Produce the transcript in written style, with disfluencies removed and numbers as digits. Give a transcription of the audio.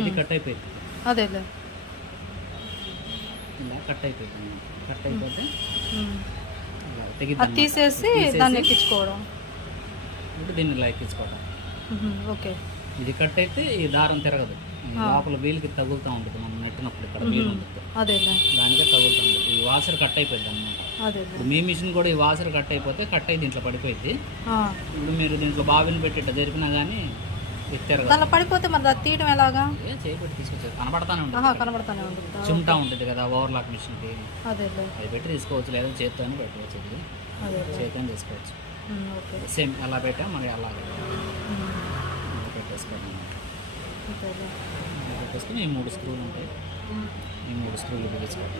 ఇది కట్ అయిపోయింది, అదేలే. ఇలా కట్ అయిపోయింది. కట్ అయిపోతే ఇలా అది తెగిద్ది, తీసేసి దాన్ని ఎక్కించుకోవడం. ఇప్పుడు దీన్ని ఇలా ఎక్కించుకోవడం. ఓకే. ఇది కట్ అయితే ఈ దారం తిరగదు, లోపల వీలుకి తగులుతూ ఉంటుంది. మనం నెట్టినప్పుడు ఇక్కడ వీలు ఉంటుంది, అదేలే. దానికే తగులుతూ ఉంటుంది. ఈ వాసర్ కట్ అయిపోయింది అనమాట. అదేలే. ఇప్పుడు మీ మిషన్ కూడా ఈ వాసర్ కట్ అయిపోతే కట్ అయ్యి దీంట్లో పడిపోయింది. ఇప్పుడు మీరు దీంట్లో బావిని పెట్టి ఇట్లా జరిపినా కానీ తిరగదు. దానిలో పడిపోతే మరి అది తీయడం ఎలాగా? చేయబెట్టి తీసుకొచ్చారు, కనబడతానే ఉంటుంది, కనబడతానే ఉంటుంది. చుంటా ఉంటుంది కదా ఓవర్లాక్ మిషన్కి, అదేలే. అది పెట్టి తీసుకోవచ్చు, లేదా చేత్తోనే పెట్టుకోవచ్చు. ఇది చేతిని తీసుకోవచ్చు. ఓకే. సేమ్ ఎలా పెట్టా మరి అలాగే పెట్టేసుకోండి. పెట్టేసుకుని ఈ 3 స్క్రూలు ఉంటాయి, ఈ 3 స్క్రూలు బిగించుకోండి.